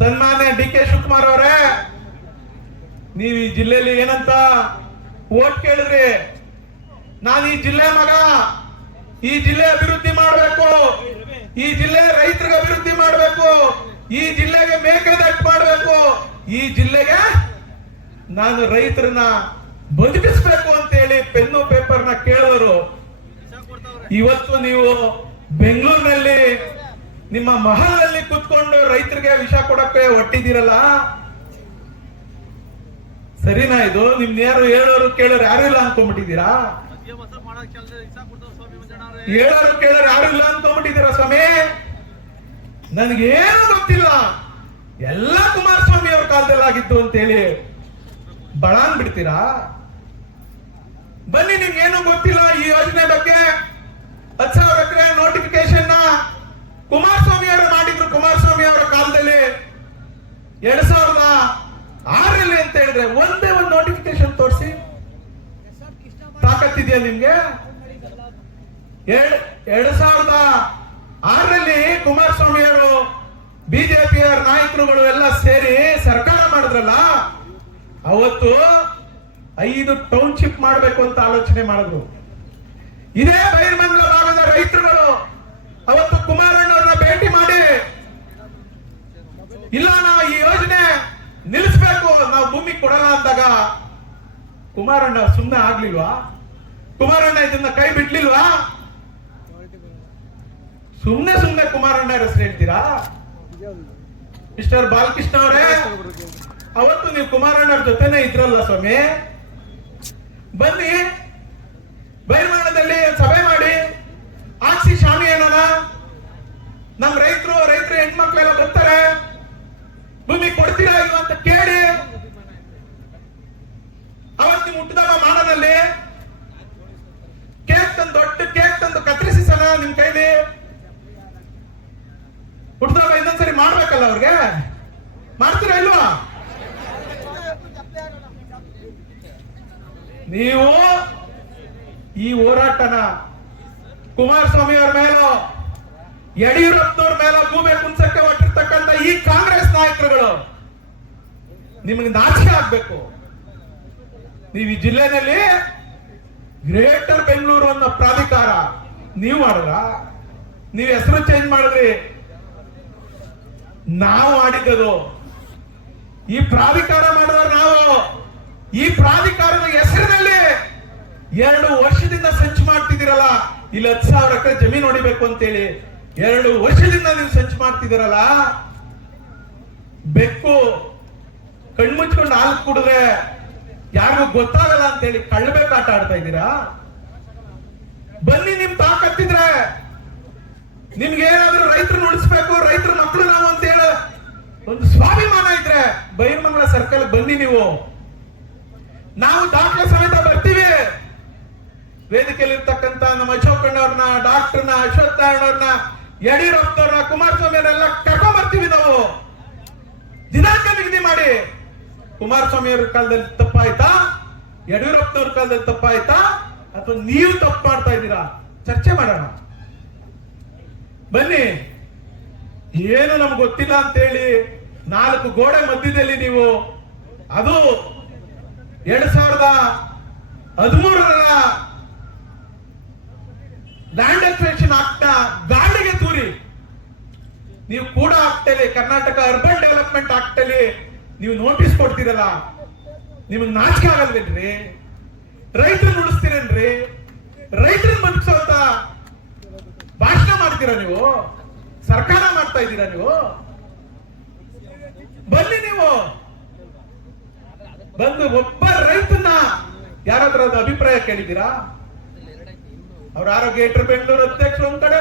ಸನ್ಮಾನ್ಯ D K Shivakumar ಅವರೇ, ನೀವು ಈ ಜಿಲ್ಲೆಯಲ್ಲಿ ಏನಂತ ಓಟ್ ಕೇಳಿದ್ರಿ? ನಾನು ಈ ಜಿಲ್ಲೆ ಮಗ. ಈ ಜಿಲ್ಲೆ ಅಭಿವೃದ್ಧಿ ಮಾಡಬೇಕು. ಈ ಜಿಲ್ಲೆ ರೈತರಿಗೆ ಅಭಿವೃದ್ಧಿ ಮಾಡಬೇಕು. ಈ ಜಿಲ್ಲೆಗೆ ಮೇಕೆದಾಟು ಮಾಡಬೇಕು. ಈ ಜಿಲ್ಲೆಗೆ ನಾನು ರೈತರನ್ನ ಬದುಕಿಸ್ಬೇಕು ಅಂತ ಹೇಳಿ ಪೆನ್ನು ಪೇಪರ್ನ ಕೇಳೋರು ಇವತ್ತು ನೀವು ಬೆಂಗಳೂರಿನಲ್ಲಿ ನಿಮ್ಮ ಮಹಲಲ್ಲಿ ಕುತ್ಕೊಂಡು ರೈತರಿಗೆ ವಿಷ ಕೊಡಕ್ಕೆ ಹೊಟ್ಟಿದ್ದೀರಲ್ಲ ಸರಿನಾ ಇದು? ನಿಮ್ ಯಾರು ಹೇಳೋರು ಕೇಳೋರು ಯಾರು ಇಲ್ಲ ಅನ್ಕೊಂಡ್ಬಿಟ್ಟಿದ್ದೀರಾ? ಹೇಳೋರು ಕೇಳೋರು ಯಾರು ಇಲ್ಲ ಅನ್ಕೊಂಡ್ಬಿಟ್ಟಿದ್ದೀರಾ ಸ್ವಾಮಿ? ನನಗೇನು ಗೊತ್ತಿಲ್ಲ. ಎಲ್ಲ ಕುಮಾರಸ್ವಾಮಿ ಅವ್ರ ಕಾಲದಲ್ಲಿ ಆಗಿತ್ತು ಅಂತೇಳಿ. ಬಳಾನ್ ಬಿಡ್ತೀರಾ ಬನ್ನಿ, ನಿಮ್ಗೇನು ಗೊತ್ತಿಲ್ಲ ಈ ಯೋಜನೆ ಬಗ್ಗೆ? ಹತ್ತು ಸಾವಿರ ಎಕರೆ ನೋಟಿಫಿಕೇಶನ್ ಕುಮಾರಸ್ವಾಮಿ ಅವರು ಮಾಡಿದ್ರು. ಕುಮಾರಸ್ವಾಮಿ ಅವರ ಕಾಲದಲ್ಲಿ ಎರಡ್ ಸಾವಿರದ ಆರರಲ್ಲಿ ಅಂತ ಹೇಳಿದ್ರೆ ಒಂದೇ ಒಂದು ನೋಟಿಫಿಕೇಶನ್ ತೋರಿಸಿ. ತಾಕತ್ತಿದೆಯಾ ನಿಮ್ಗೆ? ಎರಡ್ ಸಾವಿರದ ಆರರಲ್ಲಿ ಕುಮಾರಸ್ವಾಮಿ ಅವರು ಬಿಜೆಪಿಯ ನಾಯಕರುಗಳು ಎಲ್ಲ ಸೇರಿ ಸರ್ಕಾರ ಮಾಡಿದ್ರಲ್ಲ, ಅವತ್ತು ಐದು ಟೌನ್ಶಿಪ್ ಮಾಡಬೇಕು ಅಂತ ಆಲೋಚನೆ ಮಾಡಿದ್ರು. ಇದೇ ಬೈರ್ಮಂಗಲ ಭಾಗದ ರೈತರುಗಳು ಅವತ್ತು ಕುಮಾರಣ್ಣವ್ರನ್ನ ಭೇಟಿ ಮಾಡಿ ಇಲ್ಲ ನಾವು ಈ ಯೋಜನೆ ನಿಲ್ಲಿಸ್ಬೇಕು. ನಾವು ಭೂಮಿ ಕೊಡಲ್ಲ ಅಂದಾಗ ಕುಮಾರಣ್ಣ ಸುಮ್ಮನೆ ಆಗ್ಲಿಲ್ವಾ? ಕುಮಾರಣ್ಣ ಇದನ್ನ ಕೈ ಬಿಡ್ಲಿಲ್ವಾ? ಸುಮ್ಮನೆ ಸುಮ್ಮನೆ ಕುಮಾರಣ್ಣ ಹೆಸರು ಹೇಳ್ತೀರಾ? ಮಿಸ್ಟರ್ ಬಾಲಕೃಷ್ಣ ಅವರೇ, ಅವತ್ತು ನೀವು ಕುಮಾರಣ್ಣ ಜೊತೆನೆ ಇದ್ರಲ್ಲ ಸ್ವಾಮಿ? ಬನ್ನಿ ಬೈರ್ಮಾಣದಲ್ಲಿ ಸಭೆ ಮಾಡಿ. ಹಾಕ್ಸಿ ಶಾಮಿ ಏನಲ್ಲ ನಮ್ ರೈತರು ರೈತರು ಹೆಣ್ಮಕ್ಳೆಲ್ಲ ಬರ್ತಾರೆ. ಭೂಮಿ ಕೊಡ್ತೀರಾ ಇಲ್ವಾ ಅಂತ ಕೇಳಿ. ಅವತ್ತು ನೀವು ಹುಟ್ಟಿದವ ಮಾಡನಲ್ಲಿ ಕೇಕ್ ತಂದು ದೊಡ್ಡ ಕೇಕ್ ತಂದು ಕತ್ತರಿಸಿ ಸಲ ನಿಮ್ ಕೈಲಿ. ಹುಟ್ಟಿದಾಗ ಇನ್ನೊಂದ್ಸರಿ ಮಾಡ್ಬೇಕಲ್ಲ ಅವ್ರಿಗೆ? ಮಾಡ್ತೀರಾ ಇಲ್ವಾ? ನೀವು ಈ ಹೋರಾಟನ ಕುಮಾರಸ್ವಾಮಿ ಅವರ ಮೇಲೋ ಯಡಿಯೂರಪ್ಪನವ್ರ ಮೇಲೆ ಭೂಮಿ ಕುಂಚಕ್ಕೆ ಹೊಟ್ಟಿರ್ತಕ್ಕಂಥ ಈ ಕಾಂಗ್ರೆಸ್ ನಾಯಕರುಗಳು ನಿಮಗೆ ನಾಚಿಕೆ ಆಗ್ಬೇಕು. ನೀವು ಈ ಜಿಲ್ಲೆನಲ್ಲಿ ಗ್ರೇಟರ್ ಬೆಂಗಳೂರು ಅನ್ನೋ ಪ್ರಾಧಿಕಾರ ನೀವು ಮಾಡಿದ್ರ? ನೀವು ಹೆಸರು ಚೇಂಜ್ ಮಾಡಿದ್ರಿ? ನಾವು ಆಡಿದ್ದದು ಈ ಪ್ರಾಧಿಕಾರ ಮಾಡಿದ್ರೆ ನಾವು. ಈ ಪ್ರಾಧಿಕಾರದ ಹೆಸರಿನಲ್ಲಿ ಎರಡು ವರ್ಷದಿಂದ ಸಂಚು ಮಾಡ್ತಿದ್ದೀರಲ್ಲ, ಇಲ್ಲಿ ಹತ್ತು ಸಾವಿರ ಎಕರೆ ಜಮೀನು ಹೊಡಿಬೇಕು ಅಂತೇಳಿ. ಎರಡು ವರ್ಷದಿಂದ ನೀವು ಸಂಚು ಮಾಡ್ತಿದ್ದೀರಲ್ಲ? ಬೆಕ್ಕು ಕಣ್ಮುಚ್ಕೊಂಡು ಹಾಲು ಕುಡಿದ್ರೆ ಯಾರಿಗೂ ಗೊತ್ತಾಗಲ್ಲ ಅಂತ ಹೇಳಿ ಕಳ್ಳಬೇಕು ಆಟ ಆಡ್ತಾ ಇದ್ದೀರಾ? ಬನ್ನಿ ನಿಮ್ ತಾಕತ್ತಿದ್ರೆ. ನಿಮ್ಗೆ ಏನಾದ್ರೂ ರೈತರನ್ನ ಉಳಿಸ್ಬೇಕು, ರೈತರ ಮಕ್ಕಳು ನಾವು ಅಂತ ಹೇಳ ಒಂದು ಸ್ವಾಭಿಮಾನ ಇದ್ರೆ ಬೈರ್ಮಂಗಲ ಸರ್ಕಲ್ ಬನ್ನಿ ನೀವು. ನಾವು ದಾಖಲೆ ಸಮೇತ ಬರ್ತೀವಿ. ವೇದಿಕೆಯಲ್ಲಿ ಇರ್ತಕ್ಕಂತ ನಮ್ಮ ಅಶೋಕಣ್ಣವ್ರನ್ನ ಡಾಕ್ಟರ್ನ ಅಶ್ವತ್ಥ ಅಣ್ಣವ್ರನ್ನ ಯಡಿಯೂರಪ್ಪನವ್ರನ್ನ ಕುಮಾರಸ್ವಾಮಿ ಅವರೆಲ್ಲ ಕರ್ಕೊಂಡ್ ಬರ್ತೀವಿ ನಾವು. ದಿನಾಂಕ ನಿಗದಿ ಮಾಡಿ. ಕುಮಾರಸ್ವಾಮಿ ಅವ್ರ ಕಾಲದಲ್ಲಿ ತಪ್ಪಾಯ್ತಾ? ಯಡಿಯೂರಪ್ಪನವ್ರ ಕಾಲದಲ್ಲಿ ತಪ್ಪಾಯ್ತಾ? ಅಥವಾ ನೀವು ತಪ್ಪು ಮಾಡ್ತಾ ಇದ್ದೀರಾ? ಚರ್ಚೆ ಮಾಡೋಣ. ಬನ್ನಿ. ಏನು ನಮ್ಗೆ ಗೊತ್ತಿಲ್ಲ ಅಂತೇಳಿ ನಾಲ್ಕು ಗೋಡೆ ಮಧ್ಯದಲ್ಲಿ ನೀವು. ಅದು ಎರಡ್ ಸಾವಿರದ ಹದಿಮೂರರ ನೀವು ಕೂಡ ಆಗ್ತೇಲಿ ಕರ್ನಾಟಕ ಅರ್ಬನ್ ಡೆವಲಪ್ಮೆಂಟ್ ಆಗ್ತೇಲಿ ನೀವು ನೋಟಿಸ್ ಕೊಡ್ತೀರಲ್ಲ? ನಿಮಗೆ ನಾಚಿಕೆ ಆಗಲ್ವೇನ್ರಿ? ರೈತರನ್ನ ನುಡಿಸ್ತೀರೇನ್ರಿ ರೈತರನ್ನ ಬದುಕಿಸೋಂತ ಭಾಷಣ ಮಾಡ್ತೀರಾ ನೀವು? ಸರ್ಕಾರ ಮಾಡ್ತಾ ಇದ್ದೀರಾ ನೀವು? ಬನ್ನಿ ನೀವು. ಬಂದು ಒಬ್ಬ ರೈತನ ಯಾರಾದ್ರೂ ಅದು ಅಭಿಪ್ರಾಯ ಕೇಳಿದ್ದೀರಾ? ಅವ್ರ ಆರೋಗ್ಯ ಬೆಂಗಳೂರು ಅಧ್ಯಕ್ಷರು ಒಂದ್ ಕಡೆ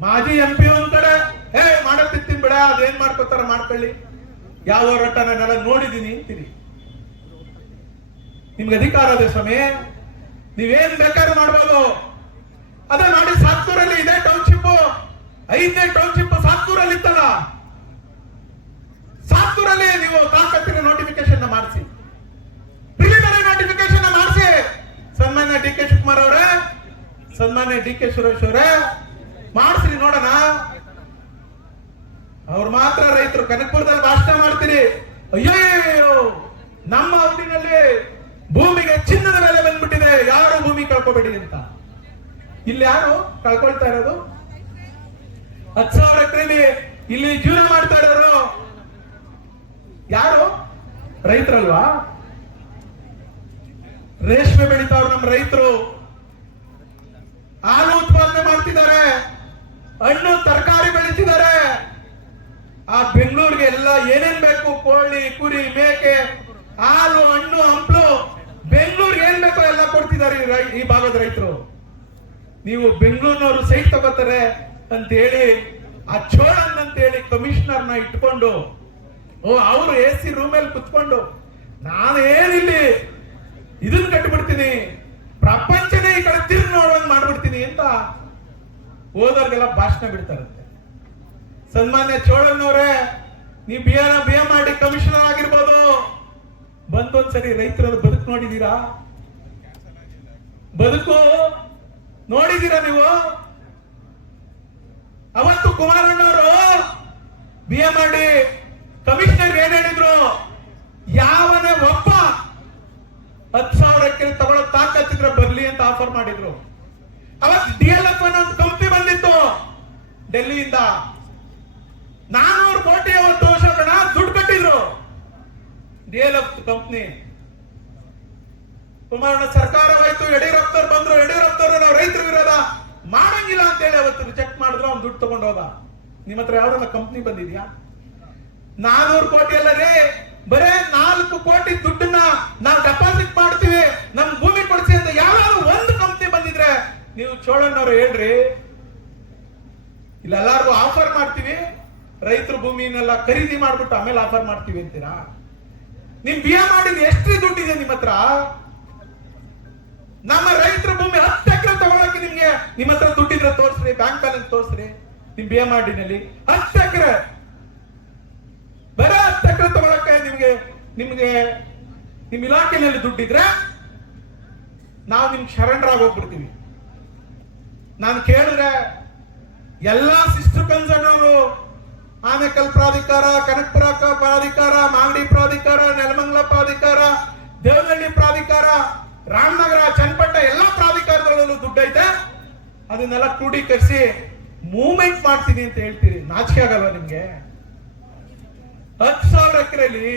ಮಾಜಿ ಎಂ ಪಿ ಒಂದ್ ಕಡೆ, ಹೇ, ಮಾಡತ್ತಿತ್ತೀನಿ ಬಿಡ, ಅದೇನ್ ಮಾಡ್ಕೋತಾರ ಮಾಡ್ಕೊಳ್ಳಿ. ಯಾವ ಹೋರಾಟ ನಾನೆಲ್ಲ ನೋಡಿದೀನಿ ಅಂತೀರಿ ನಿಮ್ಗೆ ಅಧಿಕಾರ ಅದೇ ಸ್ವಾಮಿ. ನೀವೇನ್ ಬೇಕಾದ್ರೂ ಮಾಡ್ಬೋದು. ಅದೇ ಮಾಡಿ ಸಾತ್ತೂರಲ್ಲಿ ಇದೇ ಟೌನ್ಶಿಪ್ ಐದನೇ ಟೌನ್ಶಿಪ್ ಸಾತ್ತೂರಲ್ಲಿ ಇತ್ತಲ್ಲ? ಸಾತ್ತೂರಲ್ಲಿ ನೀವು ತಾಕತ್ತಿನ ನೋಟಿಫಿಕೇಶನ್ ಮಾಡಿಸಿ. ಪ್ರಿಲಿಮಿನರಿ ನೋಟಿಫಿಕೇಶನ್ ಮಾಡಿಸಿ. ಸನ್ಮಾನ್ಯ ಡಿ ಕೆ ಶಿವಕುಮಾರ್ ಅವರೇ, ಸನ್ಮಾನ್ಯ ಡಿ ಕೆ ಸುರೇಶ್ ಅವರೇ ಮಾಡಿಸ್ರಿ ನೋಡೋಣ. ಅವ್ರು ಮಾತ್ರ ರೈತರು, ಕನಕಪುರದಲ್ಲಿ ಭಾಷಣ ಮಾಡ್ತೀರಿ ಅಯ್ಯೋ ನಮ್ಮ ಊರಿನಲ್ಲಿ ಭೂಮಿಗೆ ಚಿನ್ನದ ಬೆಲೆ ಬಂದ್ಬಿಟ್ಟಿದೆ. ಯಾರು ಭೂಮಿ ಕಳ್ಕೊಬೇಡಿ ಅಂತ. ಇಲ್ಲಿ ಯಾರು ಕಳ್ಕೊಳ್ತಾ ಇರೋದು? ಹತ್ತು ಸಾವಿರ ಎಕರೆಯಲ್ಲಿ ಇಲ್ಲಿ ಜೀವನ ಮಾಡ್ತಾ ಇರೋರು ಯಾರು? ರೈತರಲ್ವಾ? ರೇಷ್ಮೆ ಬೆಳಿತಾವ್ರು ನಮ್ಮ ರೈತರು. ಹಾಲು ಉತ್ಪಾದನೆ ಮಾಡ್ತಿದ್ದಾರೆ. ಹಣ್ಣು ತರಕಾರಿ ಬೆಳೀತಿದ್ದಾರೆ ಆ ಬೆಂಗಳೂರಿಗೆ ಎಲ್ಲ ಏನೇನ್ ಬೇಕು? ಕೋಳಿ, ಕುರಿ, ಮೇಕೆ, ಹಾಲು, ಹಣ್ಣು, ಹಂಪ್ಲು. ಬೆಂಗಳೂರಿಗೆ ಏನ್ ಬೇಕೋ ಎಲ್ಲ ಕೊಡ್ತಿದ್ದಾರೆ ಈ ಭಾಗದ ರೈತರು. ನೀವು ಬೆಂಗಳೂರಿನವರು ಸೈಟ್ ತಗೋತಾರೆ ಅಂತ ಹೇಳಿ ಆ ಚೋಳನ್ ಅಂತ ಹೇಳಿ ಕಮಿಷನರ್ನ ಇಟ್ಕೊಂಡು, ಓ, ಅವರು ಎ ಸಿ ರೂಮಲ್ಲಿ ಕುತ್ಕೊಂಡು ನಾನು ಏನಿಲ್ಲಿ ಇದನ್ನ ಕಟ್ಬಿಡ್ತೀನಿ ಪ್ರಪಂಚನೇ ಈ ಕಡೆ ತಿರುಗಿ ನೋಡುವಂಗ್ ಮಾಡ್ಬಿಡ್ತೀನಿ ಅಂತ ಹೋದವ್ರಿಗೆಲ್ಲ ಭಾಷಣ ಬಿಡ್ತಾರಂತೆ. ಸನ್ಮಾನ್ಯ ಚೋಳನ್ನವರೇ ನೀವು ಬಿ ಬಿ ಎ ಮಾಡಿ ಕಮಿಷನರ್ ಆಗಿರ್ಬೋದು. ಬಂದೊಂದ್ಸರಿ ರೈತರ ಬದುಕು ನೋಡಿದೀರಾ? ಬದುಕು ನೋಡಿದೀರಾ ನೀವು? ಅವತ್ತು ಕುಮಾರಣ್ಣವರು ಬಿ ಎ ಮಾಡಿ ಕಮಿಷನರ್ ಏನ್ ಹೇಳಿದ್ರು? ಯಾವನೇ ಒಬ್ಬ ಹತ್ತು ಸಾವಿರಕ್ಕೆ ತಗೊಳ್ಳೋ ತಾಕತ್ತಿದ್ರೆ ಬರ್ಲಿ ಅಂತ ಆಫರ್ ಮಾಡಿದ್ರು. ಅವತ್ತು ಡಿ ಎಲ್ ಅನ್ನೋ ಡೆಲ್ಲಿಯಿಂದ ನಾನೂರು ಕೋಟಿ ಒಂದು ವರ್ಷ ಕಣ ದುಡ್ಡು ಕಟ್ಟಿದ್ರು. ಡಿಎಲ್ಎಫ್ ಎಲ್ ಎಫ್ ಕಂಪ್ನಿ ಕುಮಾರಣ್ಣ, ಸರ್ಕಾರವಾಯ್ತು, ಯಡಿಯೂರಪ್ಪನವ್ರು ಬಂದ್ರು, ಯಡಿಯೂರಪ್ಪನವರು ನಾವು ರೈತರ ವಿರೋಧ ಮಾಡಂಗಿಲ್ಲ ಅಂತ ಹೇಳಿ ಅವತ್ತು ರಿಜೆಕ್ಟ್ ಮಾಡಿದ್ರು, ಅವ್ನು ದುಡ್ಡು ತಗೊಂಡು ಹೋದ. ನಿಮ್ಮ ಹತ್ರ ಯಾವ್ದನ್ನ ಕಂಪ್ನಿ ಬಂದಿದ್ಯಾ? ನಾನೂರು ಕೋಟಿ ಅಲ್ಲ ರೀ ಬರೇ ನಾಲ್ಕು ಕೋಟಿ ದುಡ್ಡನ್ನ ನಾವು ಡೆಪಾಸಿಟ್ ಮಾಡ್ತೀವಿ ನಮ್ ಭೂಮಿ ಕೊಡ್ಸಿ ಅಂತ ಯಾವ್ದಾದ್ರು ಒಂದು ಕಂಪ್ನಿ ಬಂದಿದ್ರೆ, ನೀವು ಚೋಳಣ್ಣವ್ರು ಹೇಳ್ರಿ ಇಲ್ಲ ಎಲ್ಲಾರ್ಗು ಆಫರ್ ಮಾಡ್ತೀವಿ ರೈತರು ಭೂಮಿನೆಲ್ಲ ಖರೀದಿ ಮಾಡ್ಬಿಟ್ಟು ಆಮೇಲೆ ಆಫರ್ ಮಾಡ್ತೀವಿ ಅಂತೀರಾ? ನಿಮ್ ಬಿಯ ಮಾಡಿದ ಎಷ್ಟು ದುಡ್ಡಿದೆ ನಿಮ್ಮ ಹತ್ರ? ನಮ್ಮ ರೈತರ ಭೂಮಿ ಹತ್ತು ಎಕರೆ ತಗೊಳಕ್ಕೆ ನಿಮ್ಗೆ ನಿಮ್ಮ ಹತ್ರ ದುಡ್ಡಿದ್ರೆ ತೋರಿಸ್ರಿ ಬ್ಯಾಂಕ್ ಬ್ಯಾಲೆನ್ಸ್ ತೋರಿಸ್ರಿ. ನಿಮ್ ಬಿ ಎ ಮಾಡಿನಲ್ಲಿ ಹತ್ತು ಎಕರೆ. ಬರ ಹತ್ತು ಎಕರೆ ತಗೊಳಕ್ಕೆ ನಿಮ್ಗೆ ನಿಮ್ಗೆ ನಿಮ್ ಇಲಾಖೆನಲ್ಲಿ ದುಡ್ಡಿದ್ರೆ ನಾವು ನಿಮ್ಗೆ ಶರಣರಾಗಿ ಹೋಗ್ಬಿಡ್ತೀವಿ. ನಾನು ಕೇಳಿದ್ರೆ ಎಲ್ಲಾ ಸಿಸ್ಟರ್ ಕನ್ಸರ್ನ್ ಅವರು ಆನೆಕಲ್ ಪ್ರಾಧಿಕಾರ, ಕನಕಪುರ ಪ್ರಾಧಿಕಾರ, ಮಾಗಡಿ ಪ್ರಾಧಿಕಾರ, ನೆಲಮಂಗಲ ಪ್ರಾಧಿಕಾರ, ದೇವನಹಳ್ಳಿ ಪ್ರಾಧಿಕಾರ, ರಾಮನಗರ, ಚನ್ನಪಟ್ಟ ಎಲ್ಲ ಪ್ರಾಧಿಕಾರಗಳಲ್ಲೂ ದುಡ್ಡು ಐತೆ. ಅದನ್ನೆಲ್ಲ ಕ್ರೋಢೀಕರಿಸಿ ಮೂವ್ಮೆಂಟ್ ಮಾಡ್ತೀನಿ ಅಂತ ಹೇಳ್ತೀರಿ. ನಾಚಿಕೆ ಆಗಲ್ಲ ನಿಮ್ಗೆ? ಹತ್ತು ಸಾವಿರ ಎಕರೆಯಲ್ಲಿ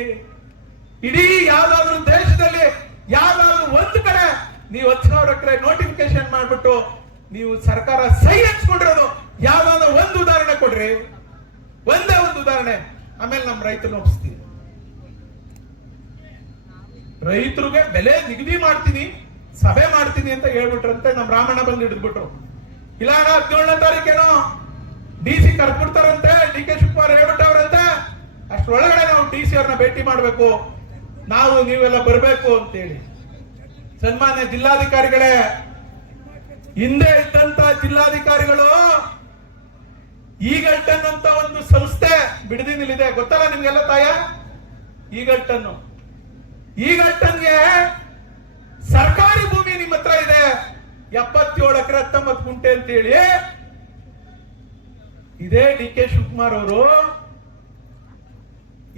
ಇಡೀ ಯಾವ್ದಾದ್ರು ದೇಶದಲ್ಲಿ ಯಾವ್ದಾದ್ರು ಒಂದು ಕಡೆ ನೀವು ಹತ್ತು ಸಾವಿರ ಎಕರೆ ನೋಟಿಫಿಕೇಶನ್ ಮಾಡ್ಬಿಟ್ಟು ನೀವು ಸರ್ಕಾರ ಸೈ ಹಂಚ್ಕೊಂಡಿರೋದು. ಯಾವ್ದಾದ್ರು ಒಂದು ಉದಾಹರಣೆ ಕೊಡ್ರಿ. ಒಂದೇ ಒಂದು ಉದಾಹರಣೆ. ಆಮೇಲೆ ನಮ್ಮ ರೈತರು ಒಪ್ಪಿಸ್ತೀವಿ ರೈತರಿಗೆ ಬೆಲೆ ನಿಗದಿ ಮಾಡ್ತೀನಿ, ಸಭೆ ಮಾಡ್ತೀನಿ ಅಂತ ಹೇಳ್ಬಿಟ್ರಂತೆ ನಮ್ಮ ರಾಮಣ್ಣ ಬಂದು ಹಿಡಿದ್ಬಿಟ್ರು. ಇಲ್ಲ ಹದಿನೇಳನೇ ತಾರೀಕೇನೋ ಡಿ ಸಿ ಕರ್ಬಿಡ್ತಾರಂತೆ ಡಿ ಕೆ ಶಿವಕುಮಾರ್ ಹೇಳ್ಬಿಟ್ಟವ್ರಂತೆ. ಅಷ್ಟ್ರೊಳಗಡೆ ನಾವು ಡಿ ಸಿ ಅವ್ರನ್ನ ಭೇಟಿ ಮಾಡಬೇಕು. ನಾವು ನೀವೆಲ್ಲ ಬರಬೇಕು ಅಂತೇಳಿ. ಸನ್ಮಾನ್ಯ ಜಿಲ್ಲಾಧಿಕಾರಿಗಳೇ, ಹಿಂದೆ ಇದ್ದಂತ ಜಿಲ್ಲಾಧಿಕಾರಿಗಳು ಈಗಲ್ಟನ್ ಅಂತ ಒಂದು ಸಂಸ್ಥೆ ಬಿಡದಿನಲ್ಲಿದೆ ಗೊತ್ತಲ್ಲ ನಿಮ್ಗೆಲ್ಲ ತಾಯ? ಈಗಲ್ಟನ್ನು ಈಗಲ್ಟನ್ಗೆ ಸರ್ಕಾರಿ ಭೂಮಿ ನಿಮ್ಮ ಹತ್ರ ಇದೆ. ಎಪ್ಪತ್ತೇಳು ಎಕರೆ ಹತ್ತೊಂಬತ್ತು ಗುಂಟೆ ಅಂತ ಹೇಳಿ ಇದೇ ಡಿ ಕೆ ಶಿವಕುಮಾರ್ ಅವರು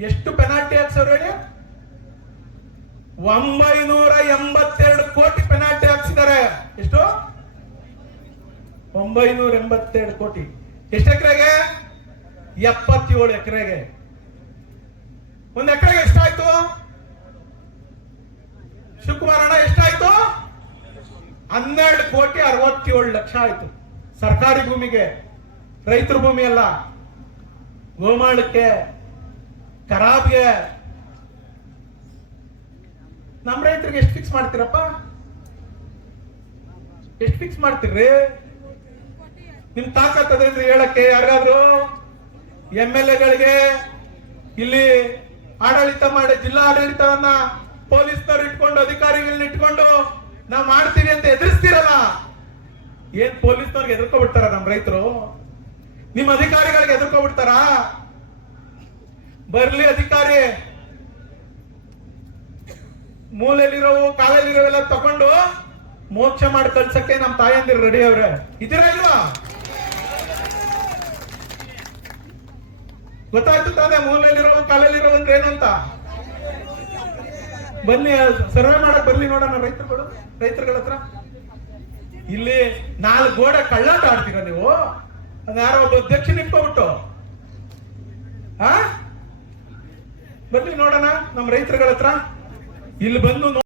ಎಷ್ಟು ಪೆನಾಲ್ಟಿ ಹಾಕ್ಸವ್ರು ಹೇಳಿ? ಒಂಬೈನೂರ ಎಂಬತ್ತೆರಡು ಕೋಟಿ ಪೆನಾಲ್ಟಿ ಹಾಕ್ಸಿದ್ದಾರೆ. ಎಷ್ಟು? ಒಂಬೈನೂರ ಎಂಬತ್ತೆರಡು ಕೋಟಿ. ಎಷ್ಟು ಎಕರೆಗೆ? ಎಪ್ಪತ್ತೇಳು ಎಕರೆಗೆ. ಒಂದು ಎಕರೆಗೆ ಎಷ್ಟಾಯ್ತು? ಶಿವಕುಮಾರ್ ಹಣ ಎಷ್ಟಾಯ್ತು? ಹನ್ನೆರಡು ಕೋಟಿ ಅರವತ್ತೇಳು ಲಕ್ಷ ಆಯ್ತು. ಸರ್ಕಾರಿ ಭೂಮಿಗೆ, ರೈತರ ಭೂಮಿ ಅಲ್ಲ. ಗೋಮಾಳಕ್ಕೆ ಖರಾಬ್ಗೆ ನಮ್ಮ ರೈತರಿಗೆ ಎಷ್ಟು ಫಿಕ್ಸ್ ಮಾಡ್ತೀರಪ್ಪ? ಎಷ್ಟು ಫಿಕ್ಸ್ ಮಾಡ್ತೀರ್ರಿ? ನಿಮ್ ತಾಕತ್ ಅದ್ರಿಂದ ಹೇಳಕ್ಕೆ ಯಾರಾದ್ರೂ ಎಂ ಎಲ್ ಎಗಳಿಗೆ ಇಲ್ಲಿ ಆಡಳಿತ ಮಾಡಿ ಜಿಲ್ಲಾ ಆಡಳಿತವನ್ನ ಪೊಲೀಸ್ನವ್ರು ಇಟ್ಕೊಂಡು ಅಧಿಕಾರಿಗಳನ್ನ ಇಟ್ಕೊಂಡು ನಾವು ಮಾಡ್ತೀವಿ ಅಂತ ಎದುರಿಸ್ತೀರಲ್ಲ? ಏನ್ ಪೊಲೀಸ್ನವ್ರಿಗೆ ಎದುರ್ಕೊಬಿಡ್ತಾರ ನಮ್ಮ ರೈತರು? ನಿಮ್ ಅಧಿಕಾರಿಗಳಿಗೆ ಎದುರ್ಕೊಬಿಡ್ತಾರ? ಬರ್ಲಿ ಅಧಿಕಾರಿ. ಮೂಲೆಯಲ್ಲಿರೋ ಕಾಲಲ್ಲಿರೋ ಎಲ್ಲ ತಕೊಂಡು ಮೋಕ್ಷ ಮಾಡಿ ಕಳ್ಸಕ್ಕೆ ನಮ್ ತಾಯಂದಿರು ರೆಡಿ ಅವ್ರೆ. ಇದಿರ ಇಲ್ವಾ? ಗೊತ್ತಾಯ್ತು ತಾನೇ ಮೂಲೆಯಲ್ಲಿರೋ ಕಾಲಲ್ಲಿರೋ ಅಂದ್ರೆ ಏನು ಅಂತ? ಬನ್ನಿ ಸರ್ವೆ ಮಾಡಕ್ ಬರ್ಲಿ ನೋಡೋಣ ರೈತರುಗಳು, ರೈತರುಗಳ ಹತ್ರ. ಇಲ್ಲಿ ನಾಲ್ಕು ಗೋಡೆ ಕಳ್ಳಾಟ ಆಡ್ತೀರ ನೀವು? ಯಾರೋ ಒಬ್ಬ ಅಧ್ಯಕ್ಷ ನಿಂತ್ಕೊಬಿಟ್ಟು. ಆ? ಬರ್ಲಿ ನೋಡೋಣ, ನಮ್ಮ ರೈತರುಗಳ ಹತ್ರ. ಇಲ್ಲಿ ಬಂದು